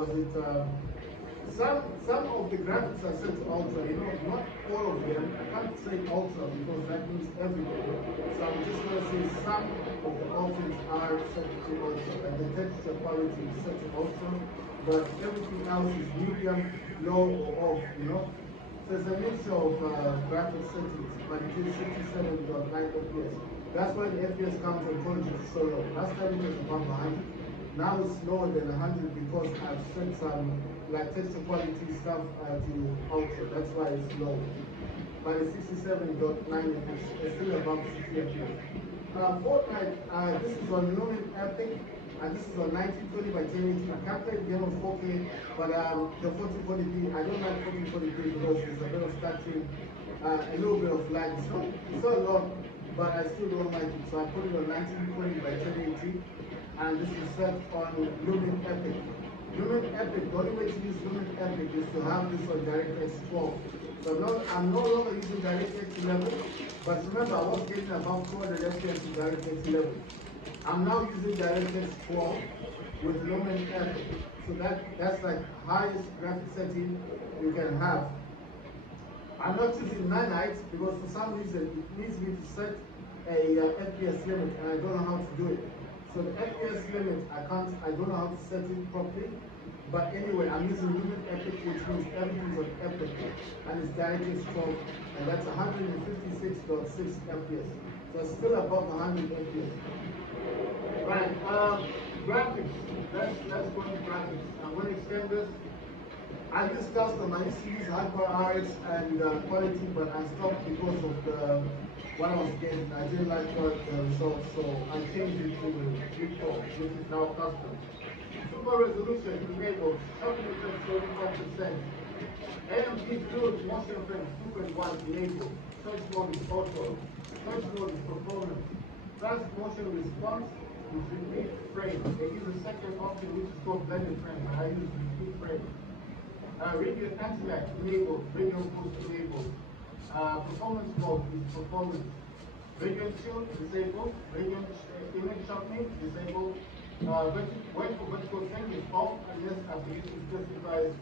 was it? Some of the graphics are set to ultra. You know, not all of them. I can't say ultra because that means everything. So I'm just going to say some of the options are set to ultra, and the texture quality is set to ultra, but everything else is medium, low, or off. You know. So it's a mixture of graphics settings, but it is 67.9 FPS. That's why the FPS counts on Project is so low. Last time it was above 100. Now it's lower than 100 because I've set some like texture quality stuff to ultra. That's why it's low. But it's 67.9 FPS. It's still above 60 FPS. Fortnite, this is on Lumen Epic. And this is on 1920 by 1080. I can't play the game on 4K, but the 1440p, I don't like 1440p because there's a bit of stuttering, a little bit of lag. It's not long, but I still don't like it. So I put it on 1920 by 1080, and this is set on Lumen Epic. Lumen Epic, the only way to use Lumen Epic is to have this on DirectX 12. So I'm no longer using DirectX 11, but remember I was getting about 200 FPS in DirectX 11. I'm now using DirectX 12 with Lumen Epic. So that's like highest graphic setting you can have. I'm not using nanites because for some reason it needs me to set a FPS limit and I don't know how to do it. So the FPS limit I don't know how to set it properly. But anyway, I'm using Lumen Epic, which means everything's on Epic, and it's DirectX 12, and that's 156.6 FPS. So it's still above 100 FPS. Right, graphics. Let's go into graphics. I'm going to extend this. I use custom. I used to use HyperRX and quality, but I stopped because of what I was getting. I didn't like the results, so I changed it to G4, which is now custom. Super resolution enabled, sharpness of 35%. AMD fluid motion frames 2.1 enabled. Search mode is auto. Search mode is performance. Fast motion response is repeat frame. They use a second option which is called blended frame, but I use repeat frame. Radeon anti-lag enabled. Radeon boost enabled. Performance mode is performance. Radeon shield disabled. Radeon image sharpening disabled. Wait for vertical sync is off unless application specifies.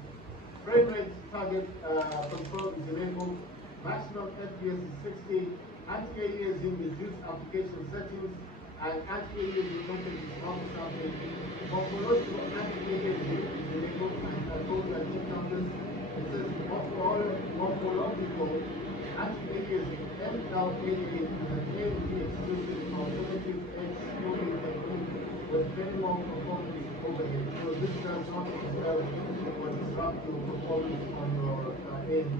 Frame rate target control is enabled. Maximum FPS is 60. Anti-aliasing is used application settings, and anti-aliasing method is multi-sampling. Morphological anti-aliasing is enabled, and I told you I checked on this. It says morphological anti-aliasing MLAA is an AMD exclusive alternative edge smoothing technique with minimal performance overhead. So this does not disturb or disrupt your performance on your AMD.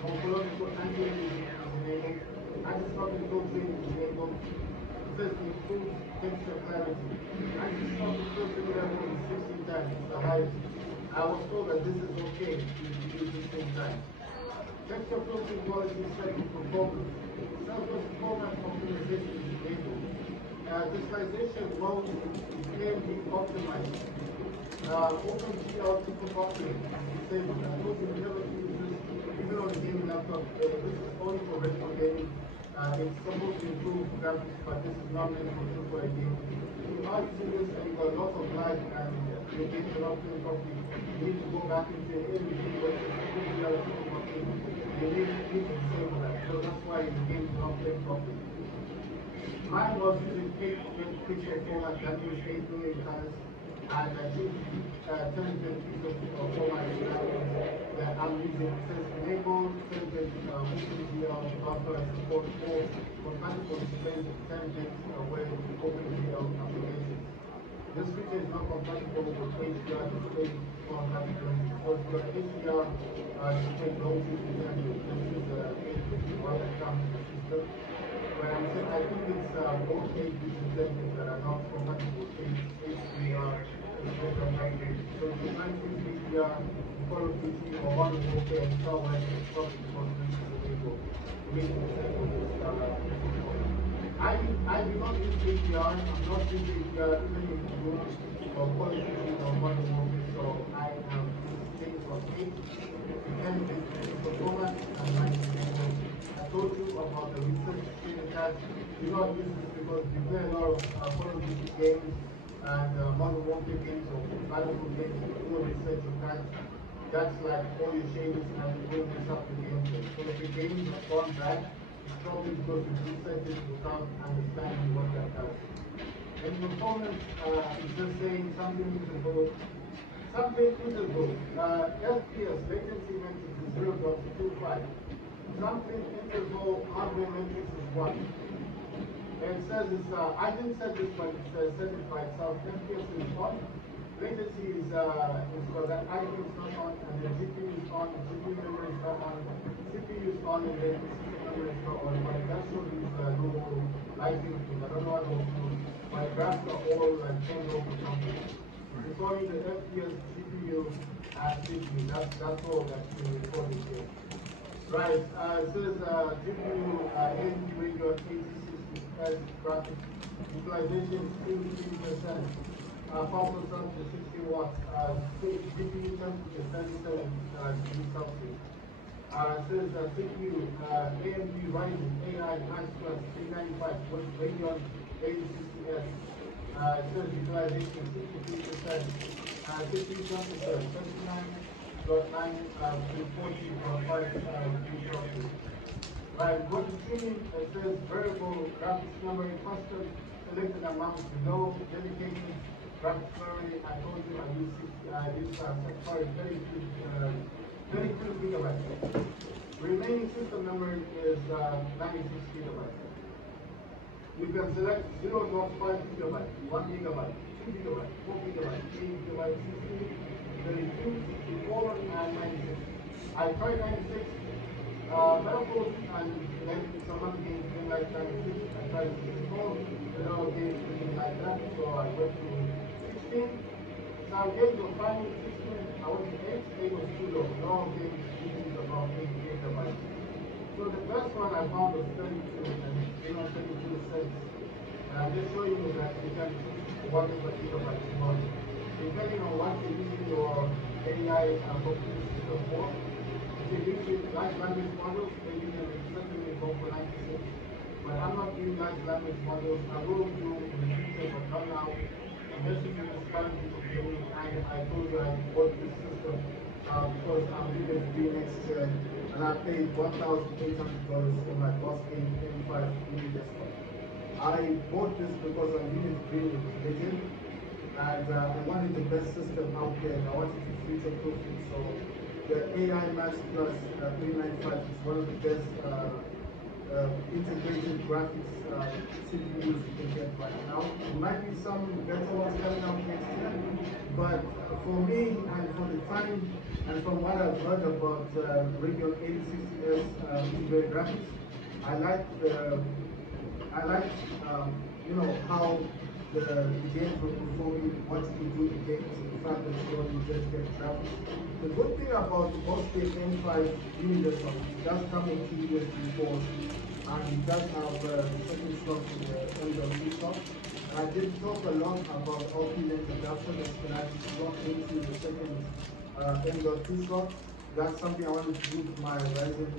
Morphological anti-aliasing is enabled. Anti-stopping filtering is enabled. It says improve texture clarity. Anti-stopping filtering level is 16 times, it's the highest. I was told that this is okay to use 16 times. Texture filtering quality is set to performance. Surface format optimization is enabled. Digitalization mode is AMD optimized. OpenGL typical buffering is disabled. I told you never to use this even on a gaming laptop. This is only for retro gaming. It's supposed to improve graphics, but this is not meant for a game. If you are using this and you've got lots of lag and your games are not playing properly, you need to go back into your AMD versus OpenGL typical buffering. You need to disable that. So that's why the games are not playing properly. Mine was using 8 pixel format, that means 8 million colors, and I choose 10 pixel format that I'm using. It says enable 10 OpenGL buffer support for compatible displays with 10 bits with OpenGL applications. This feature is not compatible with HDR display format because your HDR display don't use the 10 bits. This is the 8 bits, the one that comes in the system. But I'm saying I think it's both 8 bits and 10 bits that are not compatible with HDR display compatibility. So if you might use HDR Call of Duty or Modern Warfare and Star Wars and stuff because this is illegal. I do not use HDR. I'm not using HDR even in the room or Call of Duty or Modern Warfare. So I am taking from 8 to 10 bits performance and 90 I told you about the research thing that do not use this because we play a lot of Call of Duty games and modern warfare games or battlefield games, you do a research of that. That's like all your shaders and it will mess up the gameplay. So if the game has gone bad, it's probably because you researched it without understanding what that does. And performance is just saying something integral. FPS latency matrix is 0.25. Something integral hardware matrix is 1. It says it's, I didn't set this, but it set it by itself. FPS is on. Latency is because that IP is not on, and the GPU is on, the GPU memory is not on, CPU is on, and then the system memory is not on. But that shows these normal lighting things. I don't know what those do. My graphs are all like turned over something. It's only the FPS, GPU, and CPU. That's all that's being recorded here. Right, it says GPU AMD Radeon 8060S graphics utilization is 83%. Power consumption 60 watts. GPU temperature 37 degrees Celsius. It says CPU AMD Ryzen AI Max Plus 395 with Radeon 8060S. It says utilization 63%. CPU temperature 39.9 to 40.5 degrees Celsius. Right, go to tuning, it says variable graphics memory custom selected amount below dedicated graphics memory. I told you I use 32 gigabytes. Remaining system memory is 96 gigabytes. You can select 0.5 gigabyte, 1 gigabyte, 2 gigabyte, 4 gigabyte, 8 gigabyte, 16, 32, 64, and 96. I tried 96. Battlefield and then some other games didn't like 96. I tried 64. The other games didn't like that, so I went to 16. Some games were fine with 16. I went to 8. 8 was too low. No games using about 8 gigabytes. So the best one I found was 32, and 32 cents. And I'm just showing you that you can choose 1 gigabyte more. Depending on what you're using your AI computer system for. If you're using large language models, then you can certainly go for 96. But I'm not doing large language models. I will do in the future, but not now. I'm just using this current piece of gaming, and I told you I bought this system because I'm leaving to be next year, and I paid $1,800 for my boss game 25 mini desktop. I bought this because I'm really green with religion, and I wanted the best system out there, and I wanted to future-proof it. So the AI Max Plus 395 is one of the best integrated graphics CPUs you can get right now. There might be some better ones coming out next year, but for me and for the time and from what I've heard about Radeon 8060S integrated graphics, I like how the games were performing, what you could do in the games, and the fact that you only just get graphics. The good thing about the Bossgate M5 mini desktop, it does come with 2 USB ports, and it does have the second slot for the M.2 slot. And I did talk a lot about OP-link adapter that can actually slot into the second M.2 slot. That's something I wanted to do with my Ryzen,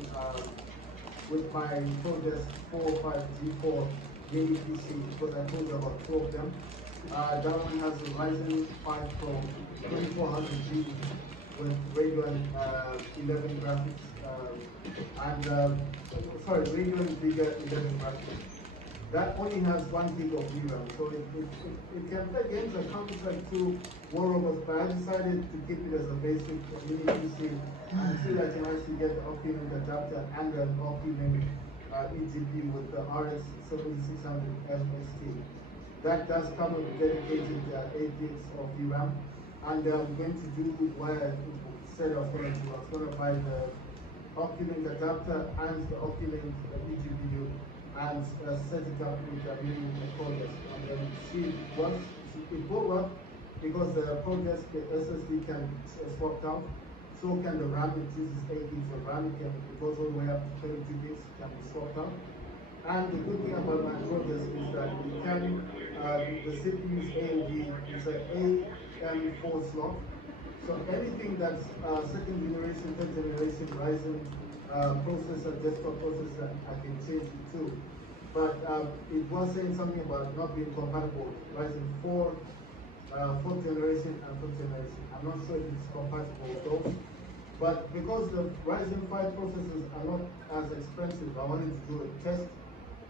with my Prodesk 405G4 gaming PC, because I told you about 2 of them. That one has a Ryzen 5 Pro 2400G with Radeon 11 graphics, Radeon Vega 11 graphics. That only has 1 gig of VRAM, so it can play games like Counter-Strike 2, War Robots, but I decided to keep it as a basic mini PC until I can actually get the OP-Link adapter and an OP-Link eGPU with the RX 7600 SST. That does come with dedicated 8 gigs of VRAM, and I'm going to do what I said I was going to do. I was going to buy the OP-Link adapter and the OP-Link eGPU and set it up with a mini Prodesk, and then see it works. It will work because the Prodesk SSD can be swapped out. So can the RAM. It uses 8 gigs of RAM. It goes all the way up to 32 gigs. Can be swapped out. And the good thing about my Prodesk is that it can the CPU is AMD. It's an AM4 slot. So anything that's second generation, third generation Ryzen processor, desktop processor, I can change it to. But it was saying something about not being compatible with Ryzen 4 fourth generation and fifth generation. I'm not sure if it's compatible with those. But because the Ryzen 5 processors are not as expensive, I wanted to do a test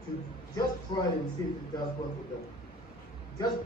to just try and see if it does work with them. Just buy